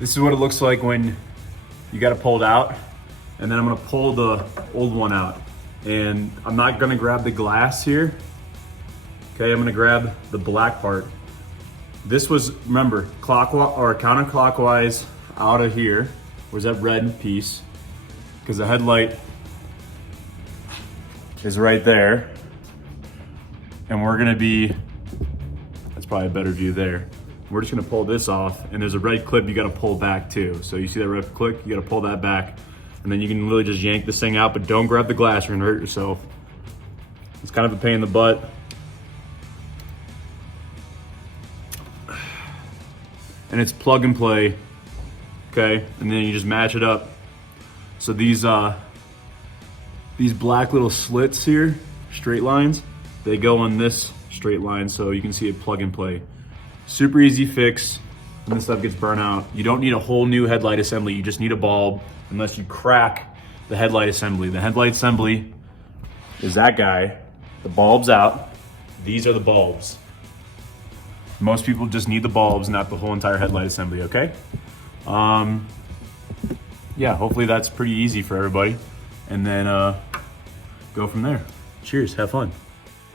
This is what it looks like when you got it pulled out. And then I'm gonna pull the old one out. And I'm not gonna grab the glass here. Okay, I'm gonna grab the black part. This was, remember, clockwise or counterclockwise out of here. Where's that red piece? Because the headlight is right there. And we're gonna be, that's probably a better view there. We're just gonna pull this off, and there's a red clip you gotta pull back too. So you see that red clip, you gotta pull that back, and then you can literally just yank this thing out, but don't grab the glass, you're gonna hurt yourself. It's kind of a pain in the butt. And it's plug and play, okay? And then you just match it up. So these black little slits here, straight lines, they go on this straight line, so you can see it plug and play. Super easy fix when this stuff gets burnt out. You don't need a whole new headlight assembly, you just need a bulb, unless you crack the headlight assembly. The headlight assembly is that guy, the bulb's out, these are the bulbs. Most people just need the bulbs, not the whole entire headlight assembly, okay? Yeah, hopefully that's pretty easy for everybody. And then go from there. Cheers, have fun.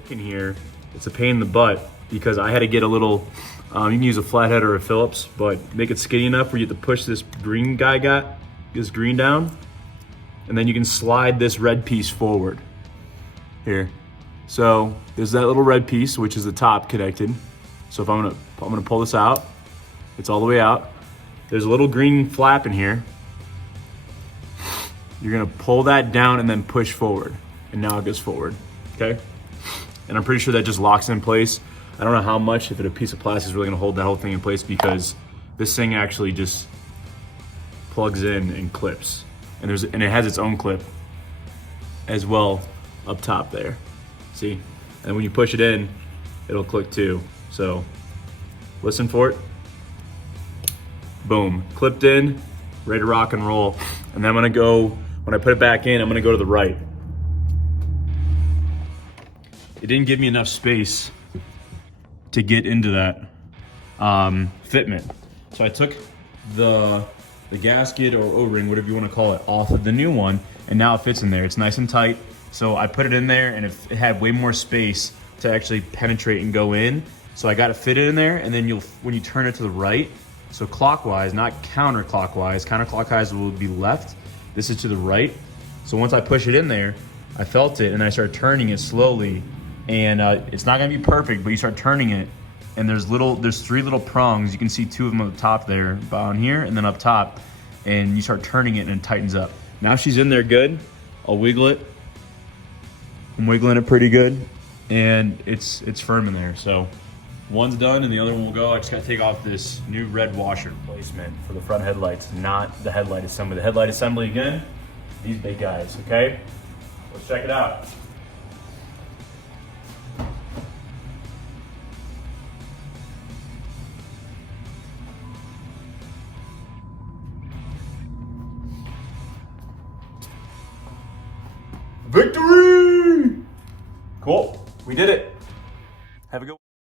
In here, it's a pain in the butt because I had to get a little, you can use a flathead or a Phillips, but make it skinny enough where you have to push this green guy this green down, and then you can slide this red piece forward. Here. So there's that little red piece, which is the top connected. So if I'm gonna pull this out, it's all the way out. There's a little green flap in here. You're gonna pull that down and then push forward. And now it goes forward, okay? And I'm pretty sure that just locks in place. I don't know how much, if a piece of plastic is really gonna hold that whole thing in place, because this thing actually just plugs in and clips. And it has its own clip as well up top there. See? And when you push it in, it'll click too. So listen for it. Boom, clipped in, ready to rock and roll. And then I'm gonna go, when I put it back in, I'm gonna go to the right. It didn't give me enough space to get into that fitment. So I took the gasket or O-ring, whatever you wanna call it, off of the new one, and now it fits in there. It's nice and tight. So I put it in there, and it had way more space to actually penetrate and go in. So I got it fitted in there, and then when you turn it to the right, so clockwise, not counterclockwise. Counterclockwise will be left. This is to the right. So once I push it in there, I felt it, and I started turning it slowly. And it's not gonna be perfect, but you start turning it, and there's 3 little prongs. You can see 2 of them on the top there, down here, and then up top. And you start turning it, and it tightens up. Now she's in there good. I'll wiggle it. I'm wiggling it pretty good, and it's firm in there. So one's done and the other one will go. I just gotta take off this new red washer replacement for the front headlights, not the headlight assembly. The headlight assembly again, these big guys, okay? Let's check it out. Victory! Cool, we did it. Have a good one.